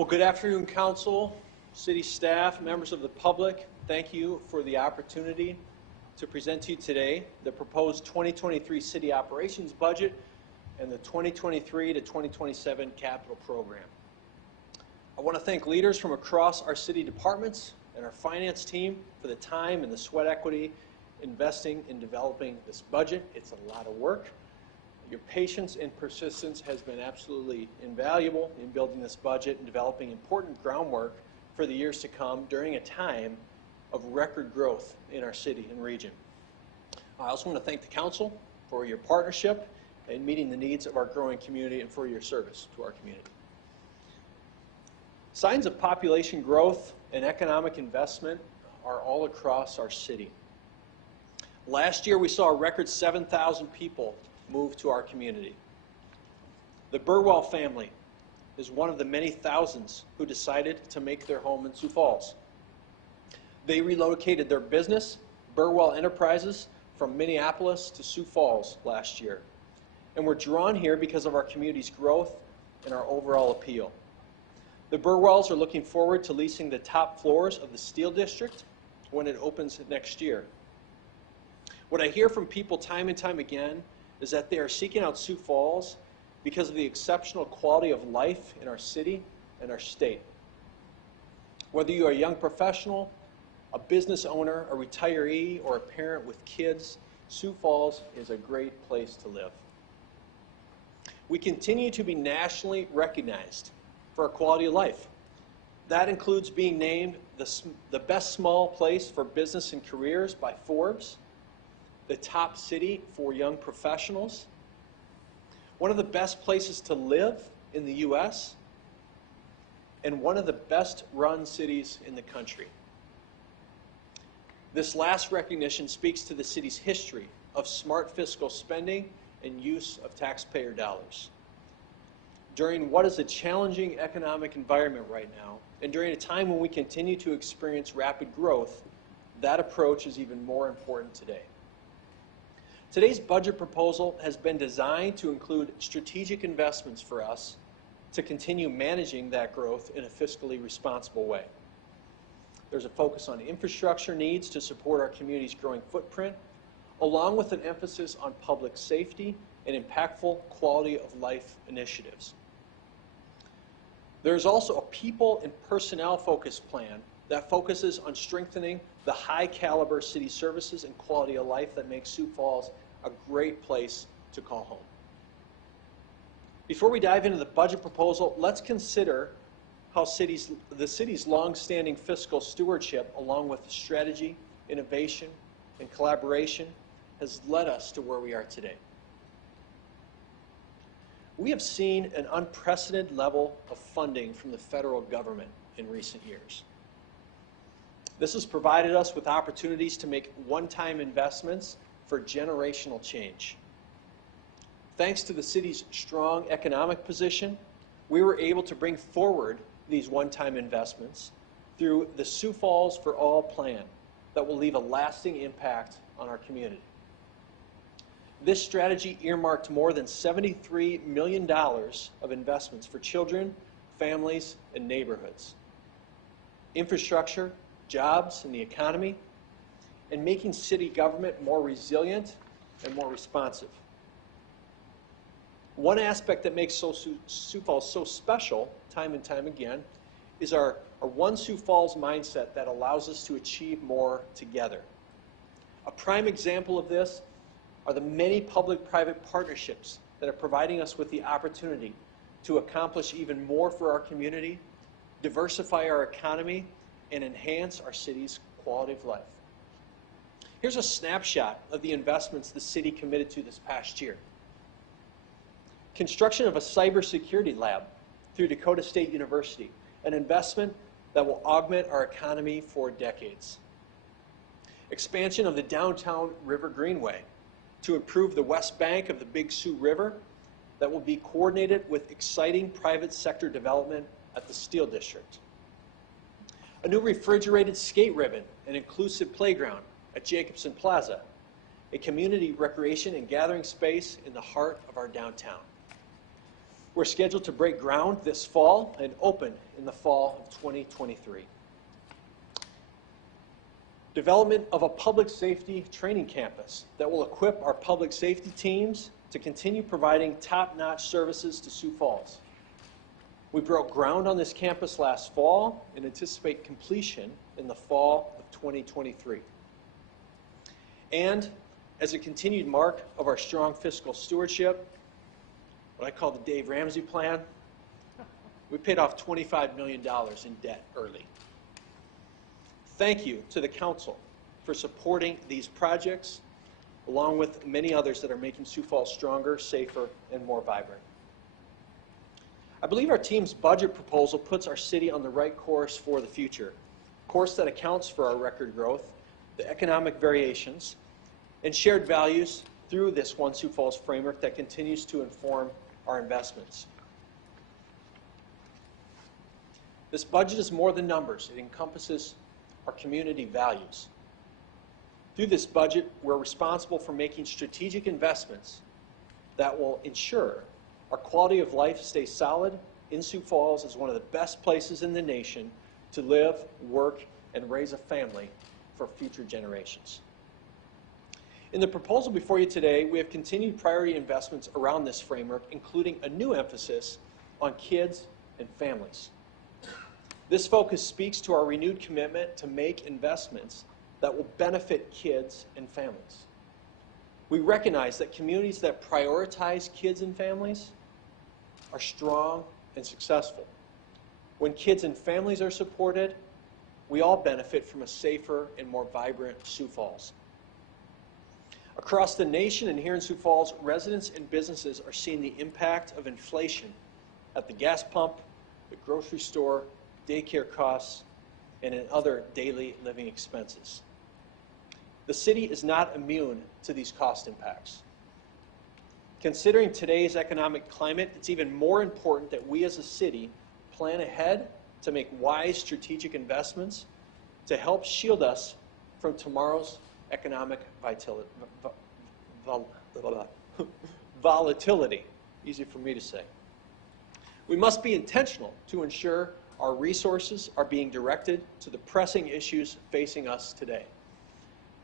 Well, good afternoon, Council, City staff, members of the public. Thank you for the opportunity to present to you today the proposed 2023 City Operations Budget and the 2023 to 2027 Capital Program. I want to thank leaders from across our city departments and our finance team for the time and the sweat equity investing in developing this budget. It's a lot of work. Your patience and persistence has been absolutely invaluable in building this budget and developing important groundwork for the years to come during a time of record growth in our city and region. I also want to thank the Council for your partnership in meeting the needs of our growing community and for your service to our community. Signs of population growth and economic investment are all across our city. Last year we saw a record 7,000 people move to our community. The Burwell family is one of the many thousands who decided to make their home in Sioux Falls. They relocated their business, Burwell Enterprises, from Minneapolis to Sioux Falls last year, and were drawn here because of our community's growth and our overall appeal. The Burwells are looking forward to leasing the top floors of the Steel District when it opens next year. What I hear from people time and time again is that they are seeking out Sioux Falls because of the exceptional quality of life in our city and our state. Whether you are a young professional, a business owner, a retiree, or a parent with kids, Sioux Falls is a great place to live. We continue to be nationally recognized for our quality of life. That includes being named the best small place for business and careers by Forbes, the top city for young professionals, one of the best places to live in the U.S., and one of the best run cities in the country. This last recognition speaks to the city's history of smart fiscal spending and use of taxpayer dollars. During what is a challenging economic environment right now, and during a time when we continue to experience rapid growth, that approach is even more important today. Today's budget proposal has been designed to include strategic investments for us to continue managing that growth in a fiscally responsible way. There's a focus on infrastructure needs to support our community's growing footprint, along with an emphasis on public safety and impactful quality of life initiatives. There's also a people and personnel focused plan that focuses on strengthening the high caliber city services and quality of life that makes Sioux Falls a great place to call home. Before we dive into the budget proposal, let's consider how the city's long-standing fiscal stewardship, along with strategy, innovation, and collaboration, has led us to where we are today. We have seen an unprecedented level of funding from the federal government in recent years. This has provided us with opportunities to make one-time investments for generational change. Thanks to the city's strong economic position, we were able to bring forward these one-time investments through the Sioux Falls for All plan that will leave a lasting impact on our community. This strategy earmarked more than $73 million of investments for children, families, and neighborhoods. Infrastructure, jobs, and the economy, and making city government more resilient and more responsive. One aspect that makes Sioux Falls so special, time and time again, is our One Sioux Falls mindset that allows us to achieve more together. A prime example of this are the many public-private partnerships that are providing us with the opportunity to accomplish even more for our community, diversify our economy, and enhance our city's quality of life. Here's a snapshot of the investments the city committed to this past year. Construction of a cybersecurity lab through Dakota State University, an investment that will augment our economy for decades. Expansion of the downtown River Greenway to improve the west bank of the Big Sioux River that will be coordinated with exciting private sector development at the Steel District. A new refrigerated skate ribbon and inclusive playground at Jacobson Plaza, a community recreation and gathering space in the heart of our downtown. We're scheduled to break ground this fall and open in the fall of 2023. Development of a public safety training campus that will equip our public safety teams to continue providing top-notch services to Sioux Falls. We broke ground on this campus last fall and anticipate completion in the fall of 2023. And as a continued mark of our strong fiscal stewardship, what I call the Dave Ramsey plan, we paid off $25 million in debt early. Thank you to the council for supporting these projects, along with many others that are making Sioux Falls stronger, safer, and more vibrant. I believe our team's budget proposal puts our city on the right course for the future, a course that accounts for our record growth, the economic variations, and shared values through this One Sioux Falls framework that continues to inform our investments. This budget is more than numbers. It encompasses our community values. Through this budget, we're responsible for making strategic investments that will ensure our quality of life stays solid in Sioux Falls as one of the best places in the nation to live, work, and raise a family for future generations. In the proposal before you today, we have continued priority investments around this framework, including a new emphasis on kids and families. This focus speaks to our renewed commitment to make investments that will benefit kids and families. We recognize that communities that prioritize kids and families are strong and successful. When kids and families are supported, we all benefit from a safer and more vibrant Sioux Falls. Across the nation and here in Sioux Falls, residents and businesses are seeing the impact of inflation at the gas pump, the grocery store, daycare costs, and in other daily living expenses. The city is not immune to these cost impacts. Considering today's economic climate, it's even more important that we as a city plan ahead to make wise strategic investments to help shield us from tomorrow's economic volatility. Easy for me to say. We must be intentional to ensure our resources are being directed to the pressing issues facing us today,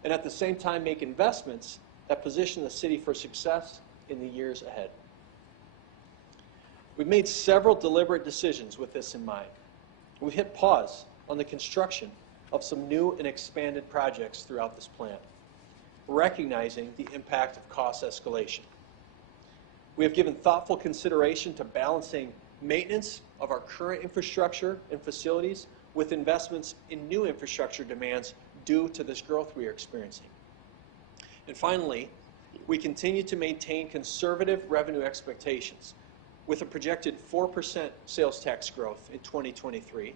and at the same time make investments that position the city for success in the years ahead. We've made several deliberate decisions with this in mind. We've hit pause on the construction of some new and expanded projects throughout this plan, recognizing the impact of cost escalation. We have given thoughtful consideration to balancing maintenance of our current infrastructure and facilities with investments in new infrastructure demands due to this growth we are experiencing. And finally, we continue to maintain conservative revenue expectations with a projected 4% sales tax growth in 2023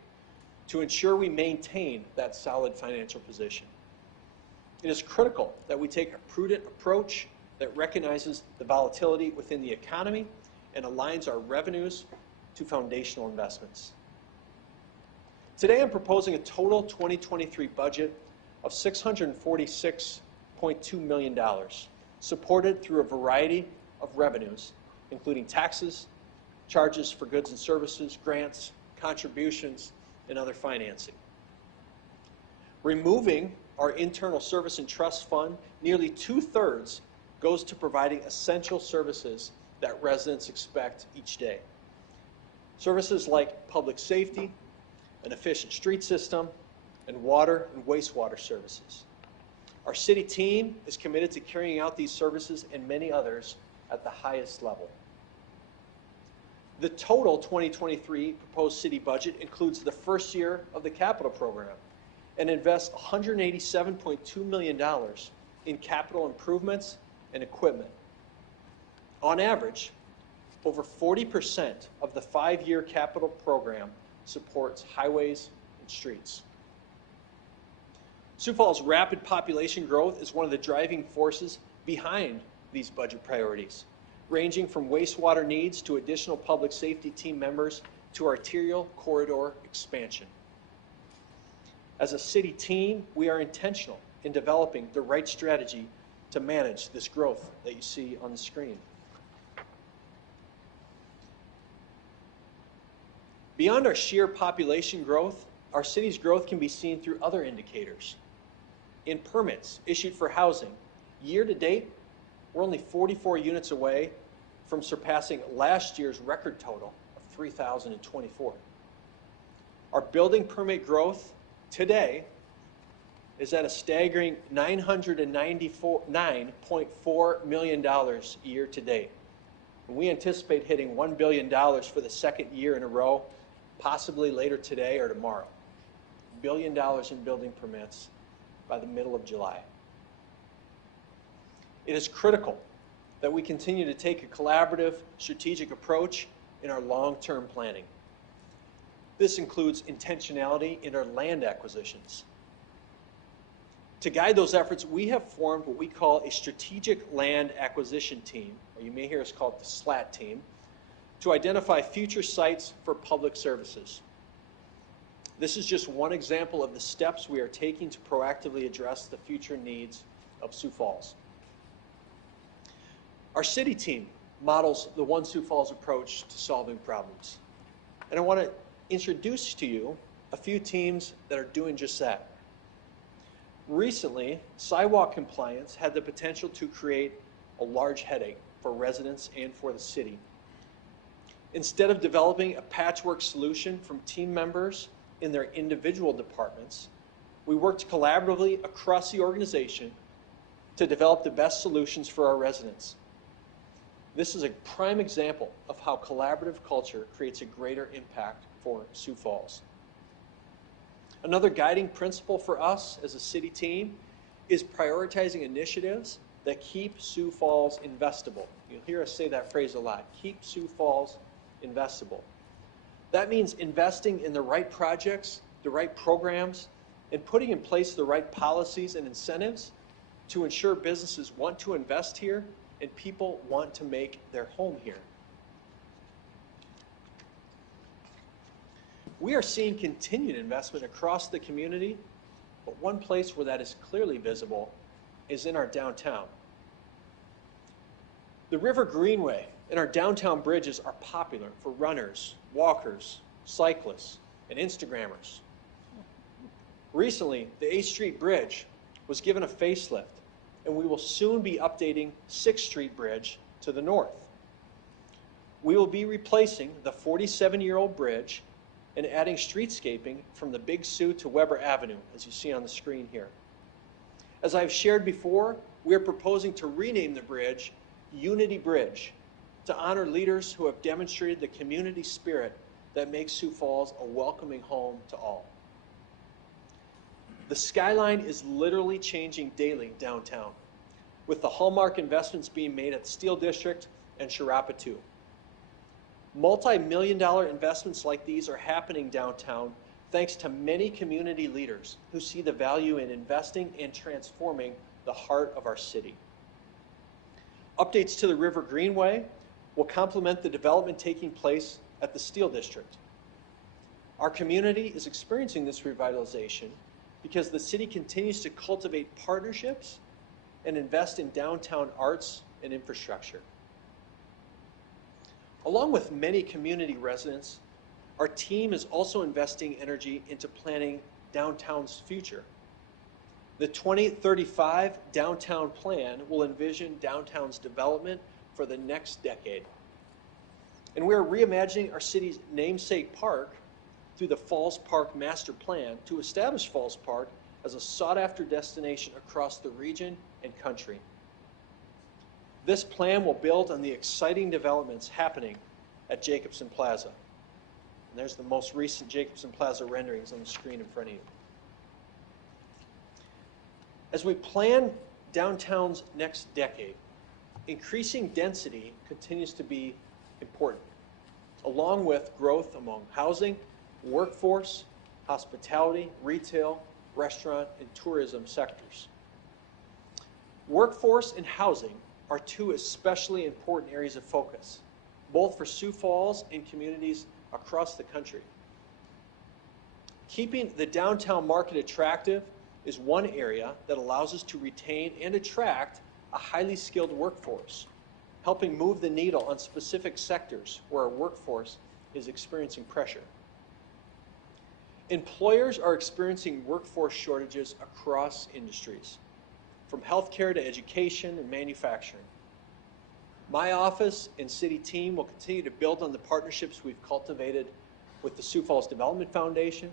to ensure we maintain that solid financial position. It is critical that we take a prudent approach that recognizes the volatility within the economy and aligns our revenues to foundational investments. Today I'm proposing a total 2023 budget of $646.2 million, supported through a variety of revenues, including taxes, charges for goods and services, grants, contributions, and other financing. Removing our internal service and trust fund, nearly 2/3 goes to providing essential services that residents expect each day. Services like public safety, an efficient street system, and water and wastewater services. Our city team is committed to carrying out these services and many others at the highest level. The total 2023 proposed city budget includes the first year of the capital program and invests $187.2 million in capital improvements and equipment. On average, over 40% of the 5-year capital program supports highways and streets. Sioux Falls' rapid population growth is one of the driving forces behind these budget priorities, ranging from wastewater needs to additional public safety team members to arterial corridor expansion. As a city team, we are intentional in developing the right strategy to manage this growth that you see on the screen. Beyond our sheer population growth, our city's growth can be seen through other indicators. In permits issued for housing, year to date, we're only 44 units away from surpassing last year's record total of 3,024. Our building permit growth today is at a staggering $994.9 million year to date. And we anticipate hitting $1 billion for the second year in a row, possibly later today or tomorrow. $1 billion in building permits by the middle of July. It is critical that we continue to take a collaborative, strategic approach in our long-term planning. This includes intentionality in our land acquisitions. To guide those efforts, we have formed what we call a strategic land acquisition team, or you may hear us call it the SLAT team, to identify future sites for public services. This is just one example of the steps we are taking to proactively address the future needs of Sioux Falls. Our city team models the One Sioux Falls approach to solving problems. And I want to introduce to you a few teams that are doing just that. Recently, sidewalk compliance had the potential to create a large headache for residents and for the city. Instead of developing a patchwork solution from team members in their individual departments, we worked collaboratively across the organization to develop the best solutions for our residents. This is a prime example of how collaborative culture creates a greater impact for Sioux Falls. Another guiding principle for us as a city team is prioritizing initiatives that keep Sioux Falls investable. You'll hear us say that phrase a lot, keep Sioux Falls investable. That means investing in the right projects, the right programs, and putting in place the right policies and incentives to ensure businesses want to invest here and people want to make their home here. We are seeing continued investment across the community, but one place where that is clearly visible is in our downtown. The River Greenway and our downtown bridges are popular for runners, walkers, cyclists, and Instagrammers. Recently, the 8th Street Bridge was given a facelift, and we will soon be updating 6th Street Bridge to the north. We will be replacing the 47-year-old bridge and adding streetscaping from the Big Sioux to Weber Avenue, as you see on the screen here. As I've shared before, we are proposing to rename the bridge Unity Bridge to honor leaders who have demonstrated the community spirit that makes Sioux Falls a welcoming home to all. The skyline is literally changing daily downtown, with the hallmark investments being made at Steel District and Sharapa 2. Multi-million-dollar investments like these are happening downtown thanks to many community leaders who see the value in investing and transforming the heart of our city. Updates to the River Greenway will complement the development taking place at the Steel District. Our community is experiencing this revitalization because the city continues to cultivate partnerships and invest in downtown arts and infrastructure. Along with many community residents, our team is also investing energy into planning downtown's future. The 2035 downtown plan will envision downtown's development for the next decade. And we are reimagining our city's namesake park through the Falls Park Master Plan to establish Falls Park as a sought-after destination across the region and country. This plan will build on the exciting developments happening at Jacobson Plaza. And there's the most recent Jacobson Plaza renderings on the screen in front of you. As we plan downtown's next decade, increasing density continues to be important, along with growth among housing, workforce, hospitality, retail, restaurant, and tourism sectors. Workforce and housing are two especially important areas of focus, both for Sioux Falls and communities across the country. Keeping the downtown market attractive is one area that allows us to retain and attract a highly skilled workforce, helping move the needle on specific sectors where our workforce is experiencing pressure. Employers are experiencing workforce shortages across industries, from healthcare to education and manufacturing. My office and city team will continue to build on the partnerships we've cultivated with the Sioux Falls Development Foundation,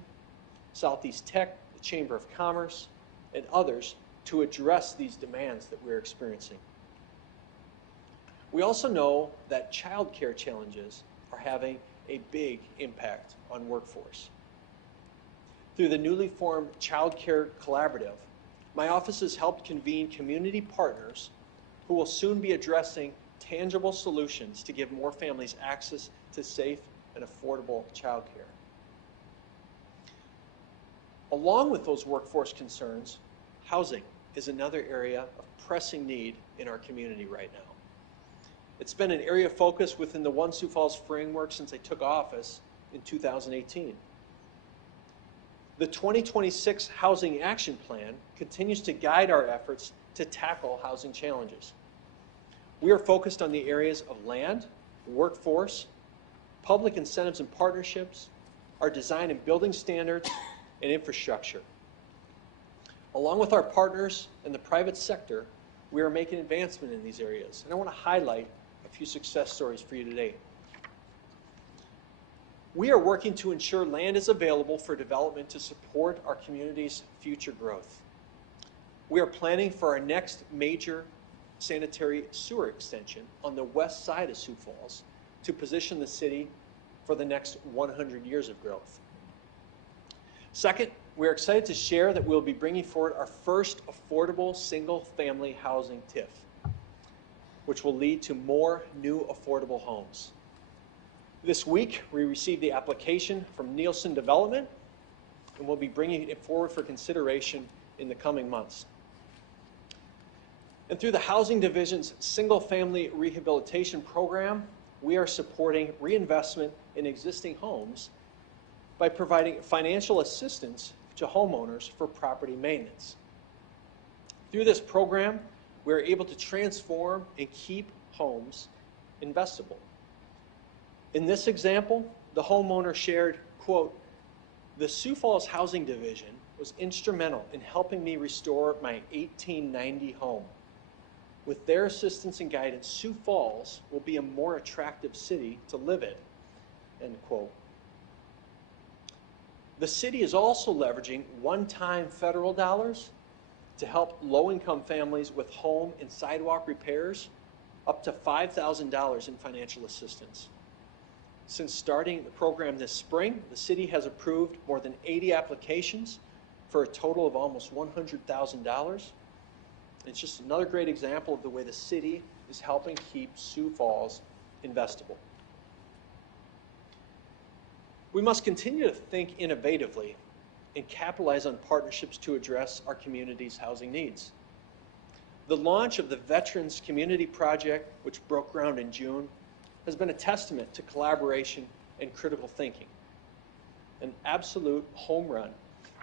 Southeast Tech, the Chamber of Commerce, and others to address these demands that we're experiencing. We also know that childcare challenges are having a big impact on workforce. Through the newly formed Child Care Collaborative, my office has helped convene community partners who will soon be addressing tangible solutions to give more families access to safe and affordable childcare. Along with those workforce concerns, housing is another area of pressing need in our community right now. It's been an area of focus within the One Sioux Falls framework since I took office in 2018. The 2026 Housing Action Plan continues to guide our efforts to tackle housing challenges. We are focused on the areas of land, workforce, public incentives and partnerships, our design and building standards, and infrastructure. Along with our partners in the private sector, we are making advancement in these areas, and I want to highlight a few success stories for you today. We are working to ensure land is available for development to support our community's future growth. We are planning for our next major sanitary sewer extension on the west side of Sioux Falls to position the city for the next 100 years of growth. Second, we're excited to share that we'll be bringing forward our first affordable single-family housing TIF, which will lead to more new affordable homes. This week, we received the application from Nielsen Development, and we'll be bringing it forward for consideration in the coming months. And through the Housing Division's Single-Family Rehabilitation Program, we are supporting reinvestment in existing homes by providing financial assistance to homeowners for property maintenance. Through this program, we are able to transform and keep homes investable. In this example, the homeowner shared, quote, "The Sioux Falls Housing Division was instrumental in helping me restore my 1890 home. With their assistance and guidance, Sioux Falls will be a more attractive city to live in," end quote. The city is also leveraging one-time federal dollars to help low-income families with home and sidewalk repairs, up to $5,000 in financial assistance. Since starting the program this spring, the city has approved more than 80 applications for a total of almost $100,000. It's just another great example of the way the city is helping keep Sioux Falls investable. We must continue to think innovatively and capitalize on partnerships to address our community's housing needs. The launch of the Veterans Community Project, which broke ground in June, has been a testament to collaboration and critical thinking. An absolute home run.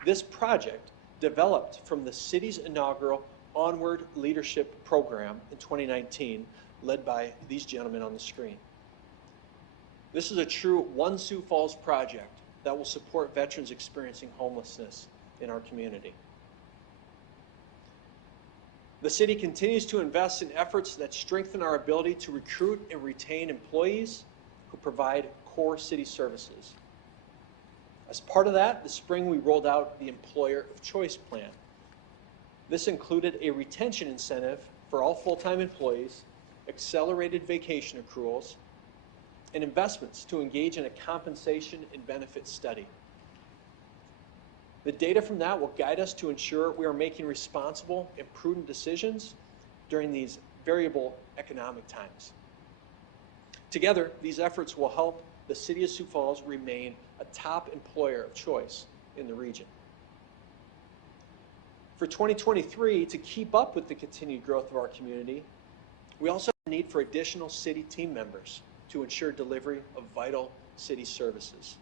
This project developed from the city's inaugural Onward Leadership Program in 2019, led by these gentlemen on the screen. This is a true One Sioux Falls project that will support veterans experiencing homelessness in our community. The city continues to invest in efforts that strengthen our ability to recruit and retain employees who provide core city services. As part of that, this spring we rolled out the Employer of Choice Plan. This included a retention incentive for all full-time employees, accelerated vacation accruals, and investments to engage in a compensation and benefits study. The data from that will guide us to ensure we are making responsible and prudent decisions during these variable economic times. Together, these efforts will help the city of Sioux Falls remain a top employer of choice in the region. For 2023, to keep up with the continued growth of our community, we also have a need for additional city team members to ensure delivery of vital city services.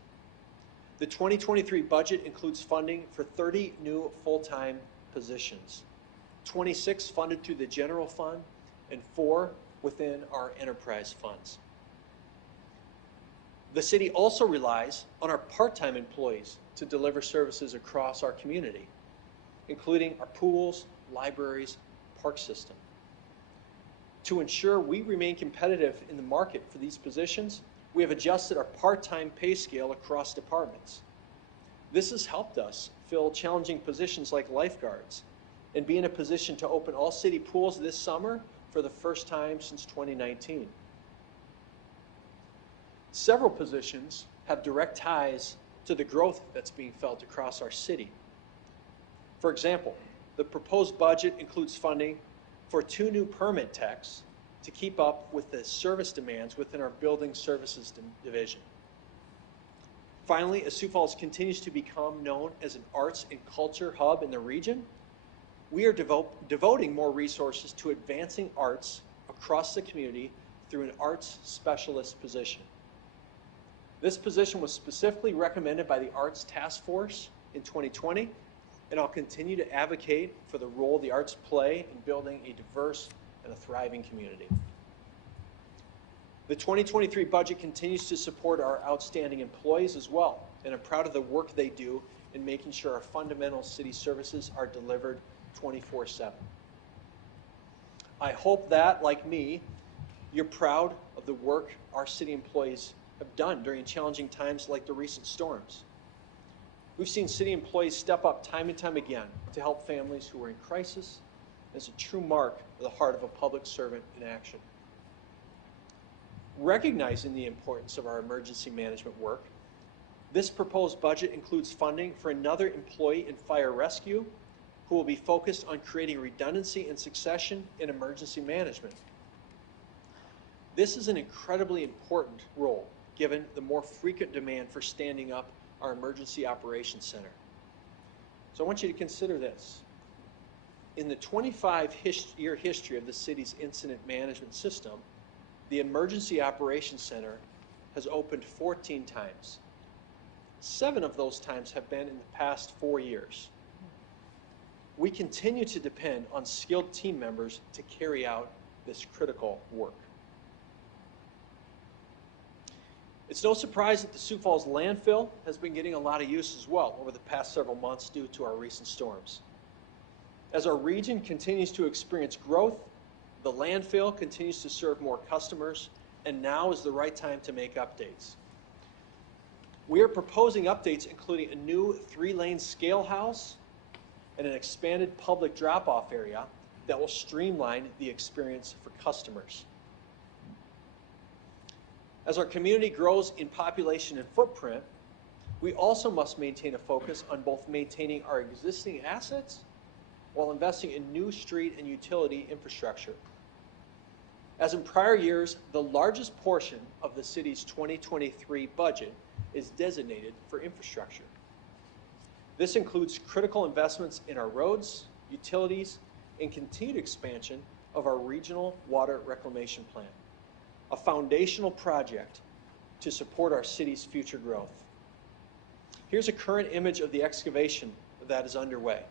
The 2023 budget includes funding for 30 new full-time positions, 26 funded through the general fund, and 4 within our enterprise funds. The city also relies on our part-time employees to deliver services across our community, including our pools, libraries, park system. To ensure we remain competitive in the market for these positions, we have adjusted our part-time pay scale across departments. This has helped us fill challenging positions like lifeguards and be in a position to open all city pools this summer for the first time since 2019. Several positions have direct ties to the growth that's being felt across our city. For example, the proposed budget includes funding for 2 new permit techs to keep up with the service demands within our building services division. Finally, as Sioux Falls continues to become known as an arts and culture hub in the region, we are devoting more resources to advancing arts across the community through an arts specialist position. This position was specifically recommended by the Arts Task Force in 2020, and I'll continue to advocate for the role the arts play in building a diverse and a thriving community. The 2023 budget continues to support our outstanding employees as well, and I'm proud of the work they do in making sure our fundamental city services are delivered 24/7. I hope that, like me, you're proud of the work our city employees have done during challenging times like the recent storms. We've seen city employees step up time and time again to help families who are in crisis. It's a true mark of the heart of a public servant in action. Recognizing the importance of our emergency management work, this proposed budget includes funding for another employee in fire rescue who will be focused on creating redundancy and succession in emergency management. This is an incredibly important role given the more frequent demand for standing up our Emergency Operations Center. So I want you to consider this. In the 25-year history of the city's incident management system, the Emergency Operations Center has opened 14 times. 7 of those times have been in the past 4 years. We continue to depend on skilled team members to carry out this critical work. It's no surprise that the Sioux Falls landfill has been getting a lot of use as well over the past several months due to our recent storms. As our region continues to experience growth, the landfill continues to serve more customers, and now is the right time to make updates. We are proposing updates including a new 3-lane scale house and an expanded public drop-off area that will streamline the experience for customers. As our community grows in population and footprint, we also must maintain a focus on both maintaining our existing assets while investing in new street and utility infrastructure. As in prior years, the largest portion of the city's 2023 budget is designated for infrastructure. This includes critical investments in our roads, utilities, and continued expansion of our regional water reclamation plan, a foundational project to support our city's future growth. Here's a current image of the excavation that is underway.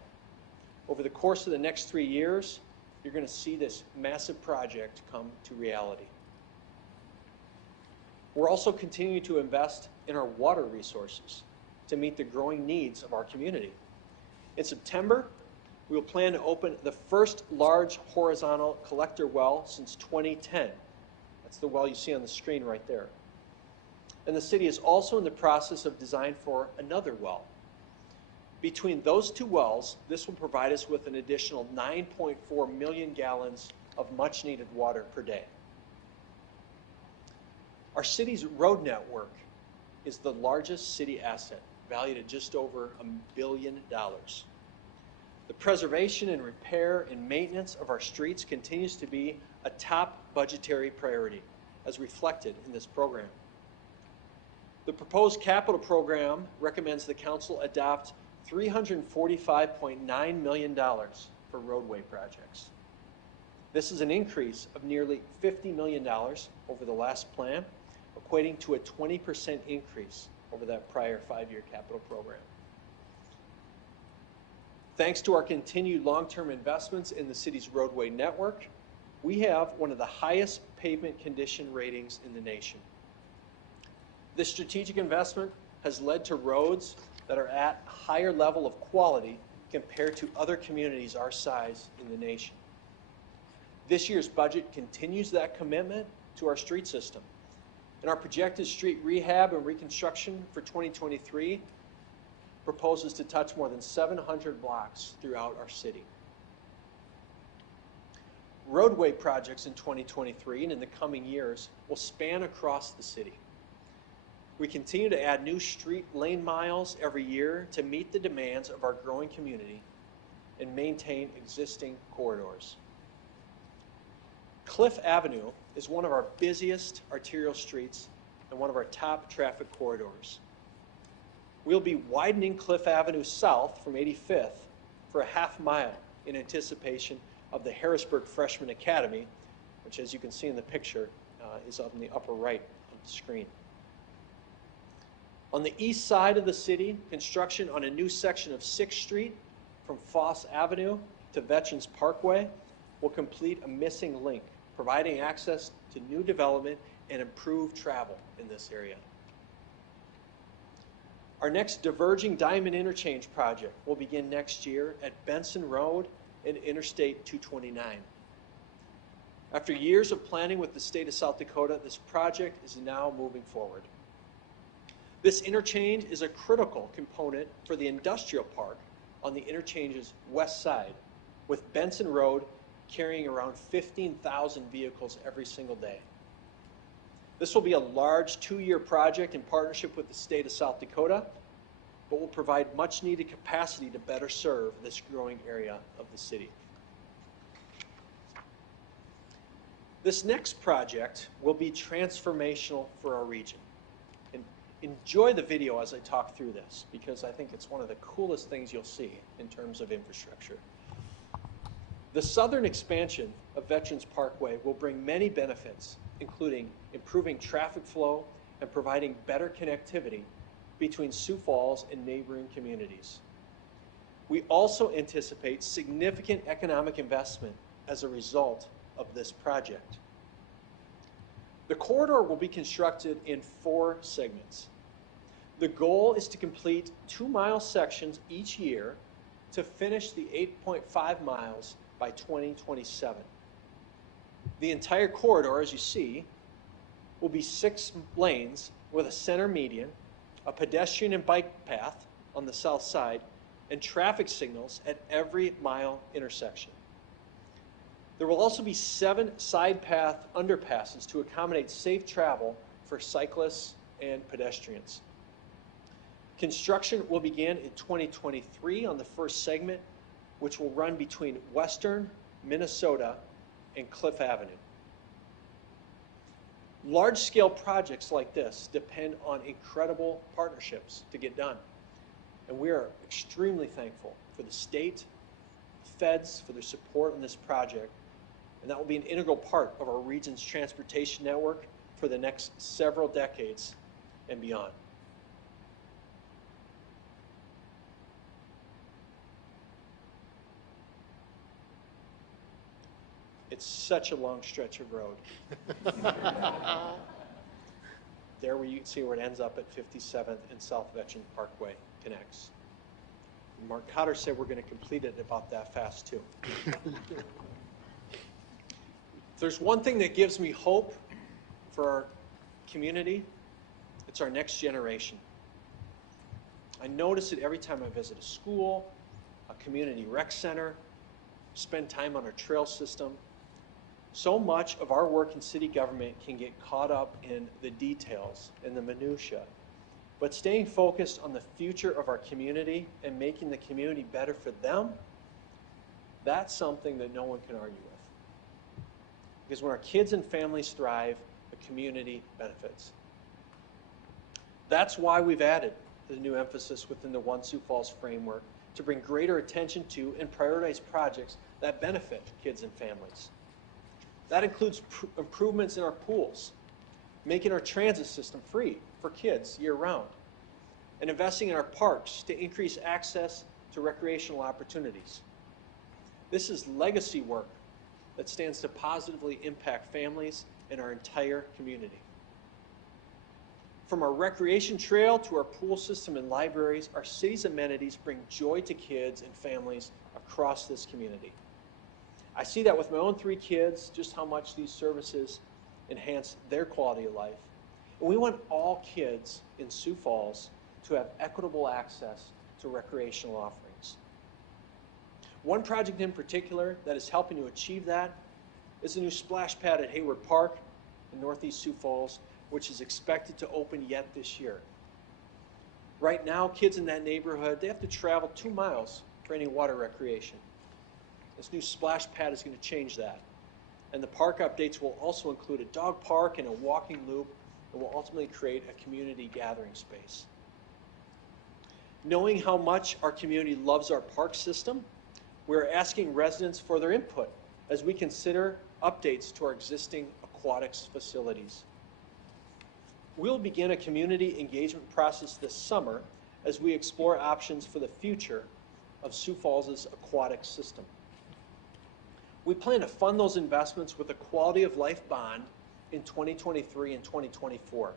Over the course of the next 3 years, you're going to see this massive project come to reality. We're also continuing to invest in our water resources to meet the growing needs of our community. In September, we will plan to open the first large horizontal collector well since 2010. That's the well you see on the screen right there. And the city is also in the process of design for another well. Between those 2 wells, this will provide us with an additional 9.4 million gallons of much needed water per day. Our city's road network is the largest city asset, valued at just over $1 billion. The preservation and repair and maintenance of our streets continues to be a top budgetary priority, as reflected in this program. The proposed capital program recommends the council adopt $345.9 million for roadway projects. This is an increase of nearly $50 million over the last plan, equating to a 20% increase over that prior 5-year capital program. Thanks to our continued long-term investments in the city's roadway network, we have one of the highest pavement condition ratings in the nation. This strategic investment has led to roads that are at a higher level of quality compared to other communities our size in the nation. This year's budget continues that commitment to our street system. And our projected street rehab and reconstruction for 2023 proposes to touch more than 700 blocks throughout our city. Roadway projects in 2023 and in the coming years will span across the city. We continue to add new street lane miles every year to meet the demands of our growing community and maintain existing corridors. Cliff Avenue is one of our busiest arterial streets and one of our top traffic corridors. We'll be widening Cliff Avenue south from 85th for a half mile in anticipation of the Harrisburg Freshman Academy, which, as you can see in the picture, is on the upper right of the screen. On the east side of the city, construction on a new section of 6th Street from Foss Avenue to Veterans Parkway will complete a missing link, providing access to new development and improved travel in this area. Our next Diverging Diamond Interchange project will begin next year at Benson Road and Interstate 229. After years of planning with the state of South Dakota, this project is now moving forward. This interchange is a critical component for the industrial park on the interchange's west side, with Benson Road carrying around 15,000 vehicles every single day. This will be a large 2-year project in partnership with the state of South Dakota, but will provide much needed capacity to better serve this growing area of the city. This next project will be transformational for our region. And enjoy the video as I talk through this, because I think it's one of the coolest things you'll see in terms of infrastructure. The southern expansion of Veterans Parkway will bring many benefits, including improving traffic flow and providing better connectivity between Sioux Falls and neighboring communities. We also anticipate significant economic investment as a result of this project. The corridor will be constructed in 4 segments. The goal is to complete 2-mile sections each year to finish the 8.5 miles by 2027. The entire corridor, as you see, will be 6 lanes with a center median, a pedestrian and bike path on the south side, and traffic signals at every mile intersection. There will also be 7 side path underpasses to accommodate safe travel for cyclists and pedestrians. Construction will begin in 2023 on the first segment, which will run between Western Minnesota and Cliff Avenue. Large-scale projects like this depend on incredible partnerships to get done. And we are extremely thankful for the state, feds, for their support in this project. And that will be an integral part of our region's transportation network for the next several decades and beyond. It's such a long stretch of road. There where you can see where it ends up at 57th and South Veteran Parkway connects. Mark Cotter said we're going to complete it about that fast too. If there's one thing that gives me hope for our community, it's our next generation. I notice it every time I visit a school, a community rec center, spend time on our trail system. So much of our work in city government can get caught up in the details and the minutia. But staying focused on the future of our community and making the community better for them, that's something that no one can argue with. Because when our kids and families thrive, the community benefits. That's why we've added the new emphasis within the One Sioux Falls framework to bring greater attention to and prioritize projects that benefit kids and families. That includes improvements in our pools, making our transit system free for kids year-round, and investing in our parks to increase access to recreational opportunities. This is legacy work that stands to positively impact families and our entire community. From our recreation trail to our pool system and libraries, our city's amenities bring joy to kids and families across this community. I see that with my own 3 kids, just how much these services enhance their quality of life. And we want all kids in Sioux Falls to have equitable access to recreational offerings. One project in particular that is helping to achieve that is the new splash pad at Hayward Park in northeast Sioux Falls, which is expected to open yet this year. Right now, kids in that neighborhood, they have to travel 2 miles for any water recreation. This new splash pad is going to change that. And the park updates will also include a dog park and a walking loop, and will ultimately create a community gathering space. Knowing how much our community loves our park system, we're asking residents for their input as we consider updates to our existing aquatics facilities. We'll begin a community engagement process this summer as we explore options for the future of Sioux Falls' aquatic system. We plan to fund those investments with a quality of life bond in 2023 and 2024.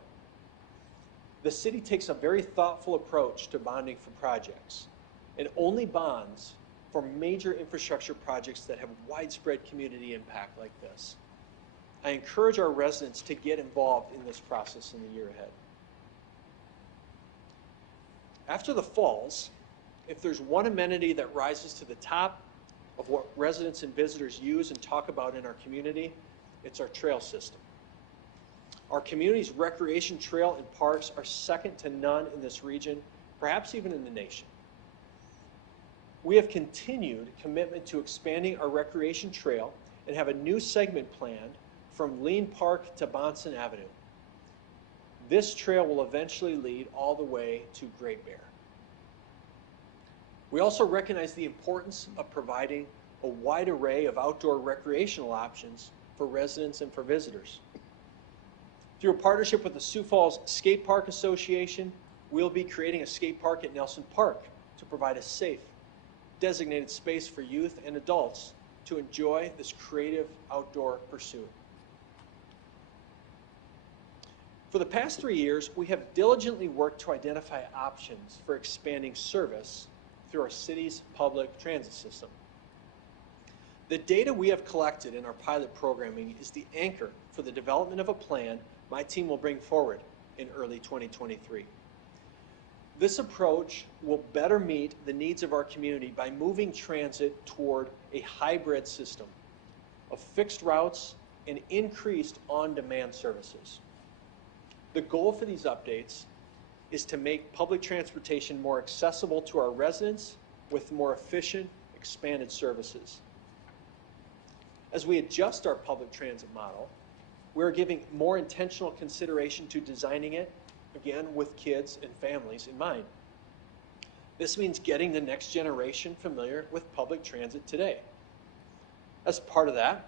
The city takes a very thoughtful approach to bonding for projects, and only bonds for major infrastructure projects that have widespread community impact like this. I encourage our residents to get involved in this process in the year ahead. After the falls, if there's one amenity that rises to the top of what residents and visitors use and talk about in our community, it's our trail system. Our community's recreation trail and parks are second to none in this region, perhaps even in the nation. We have continued commitment to expanding our recreation trail and have a new segment planned from Lean Park to Bonson Avenue. This trail will eventually lead all the way to Great Bear. We also recognize the importance of providing a wide array of outdoor recreational options for residents and for visitors. Through a partnership with the Sioux Falls Skate Park Association, we'll be creating a skate park at Nelson Park to provide a safe, designated space for youth and adults to enjoy this creative outdoor pursuit. For the past 3 years, we have diligently worked to identify options for expanding service through our city's public transit system. The data we have collected in our pilot programming is the anchor for the development of a plan my team will bring forward in early 2023. This approach will better meet the needs of our community by moving transit toward a hybrid system of fixed routes and increased on-demand services. The goal for these updates is to make public transportation more accessible to our residents with more efficient, expanded services. As we adjust our public transit model, we're giving more intentional consideration to designing it, again, with kids and families in mind. This means getting the next generation familiar with public transit today. As part of that,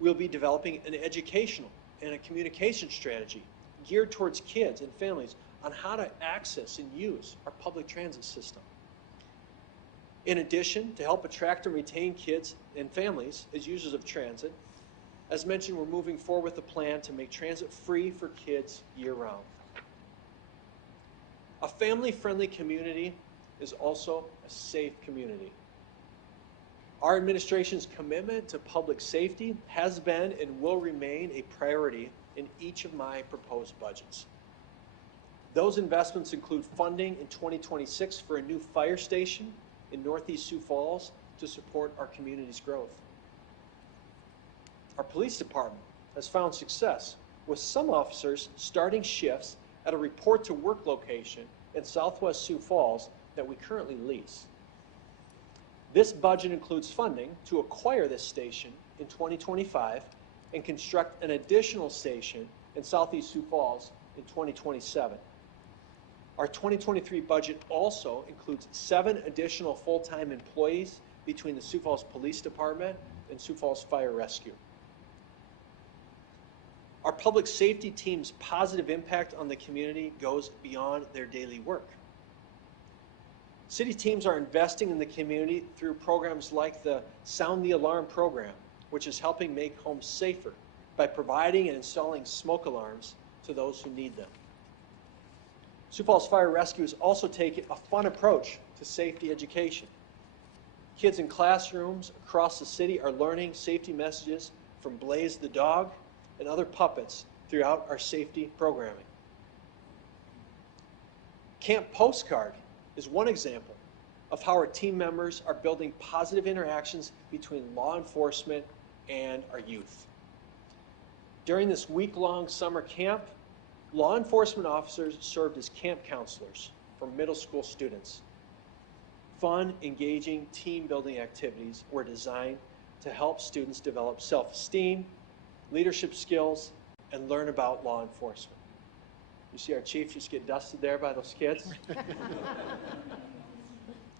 we'll be developing an educational and a communication strategy geared towards kids and families on how to access and use our public transit system. In addition, to help attract and retain kids and families as users of transit, as mentioned, we're moving forward with a plan to make transit free for kids year-round. A family-friendly community is also a safe community. Our administration's commitment to public safety has been and will remain a priority in each of my proposed budgets. Those investments include funding in 2026 for a new fire station in northeast Sioux Falls to support our community's growth. Our police department has found success with some officers starting shifts at a report-to-work location in southwest Sioux Falls that we currently lease. This budget includes funding to acquire this station in 2025 and construct an additional station in southeast Sioux Falls in 2027. Our 2023 budget also includes 7 additional full-time employees between the Sioux Falls Police Department and Sioux Falls Fire Rescue. Our public safety team's positive impact on the community goes beyond their daily work. City teams are investing in the community through programs like the Sound the Alarm program, which is helping make homes safer by providing and installing smoke alarms to those who need them. Sioux Falls Fire Rescue is also taking a fun approach to safety education. Kids in classrooms across the city are learning safety messages from Blaze the dog and other puppets throughout our safety programming. Camp Postcard is one example of how our team members are building positive interactions between law enforcement and our youth. During this week-long summer camp, law enforcement officers served as camp counselors for middle school students. Fun, engaging, team-building activities were designed to help students develop self-esteem, leadership skills, and learn about law enforcement. You see our chief just get dusted there by those kids?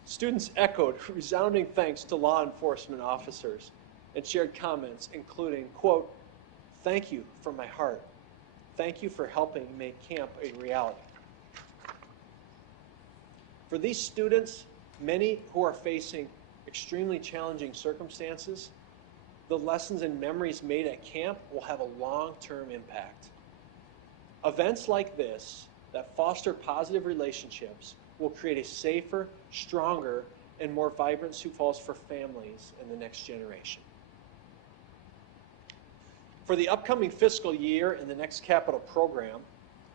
Students echoed resounding thanks to law enforcement officers and shared comments including, quote, "Thank you from my heart. Thank you for helping make camp a reality." For these students, many who are facing extremely challenging circumstances, the lessons and memories made at camp will have a long-term impact. Events like this that foster positive relationships will create a safer, stronger, and more vibrant Sioux Falls for families in the next generation. For the upcoming fiscal year and the next capital program,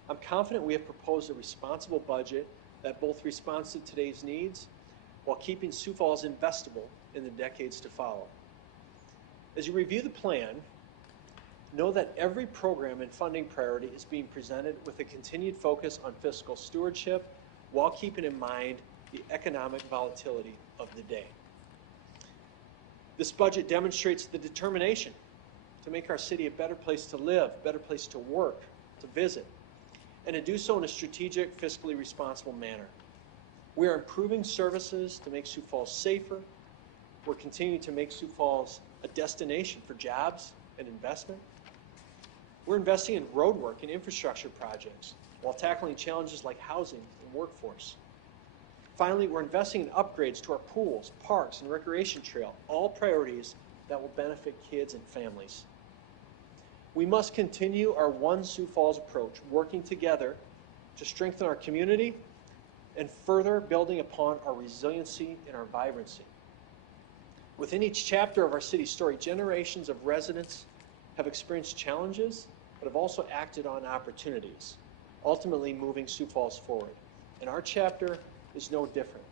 I'm confident we have proposed a responsible budget that both responds to today's needs while keeping Sioux Falls investable in the decades to follow. As you review the plan, know that every program and funding priority is being presented with a continued focus on fiscal stewardship while keeping in mind the economic volatility of the day. This budget demonstrates the determination to make our city a better place to live, better place to work, to visit, and to do so in a strategic, fiscally responsible manner. We are improving services to make Sioux Falls safer. We're continuing to make Sioux Falls a destination for jobs and investment. We're investing in roadwork and infrastructure projects while tackling challenges like housing and workforce. Finally, we're investing in upgrades to our pools, parks, and recreation trail, all priorities that will benefit kids and families. We must continue our One Sioux Falls approach, working together to strengthen our community and further building upon our resiliency and our vibrancy. Within each chapter of our city story, generations of residents have experienced challenges, but have also acted on opportunities, ultimately moving Sioux Falls forward. And our chapter is no different.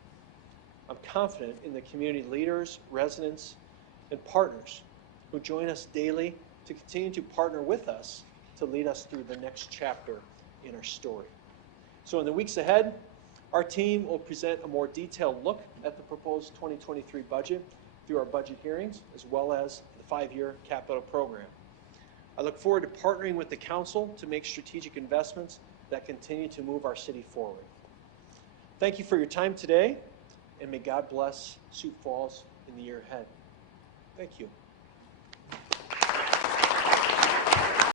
I'm confident in the community leaders, residents, and partners who join us daily to continue to partner with us to lead us through the next chapter in our story. So in the weeks ahead, our team will present a more detailed look at the proposed 2023 budget through our budget hearings, as well as the 5-year capital program. I look forward to partnering with the council to make strategic investments that continue to move our city forward. Thank you for your time today, and may God bless Sioux Falls in the year ahead. Thank you.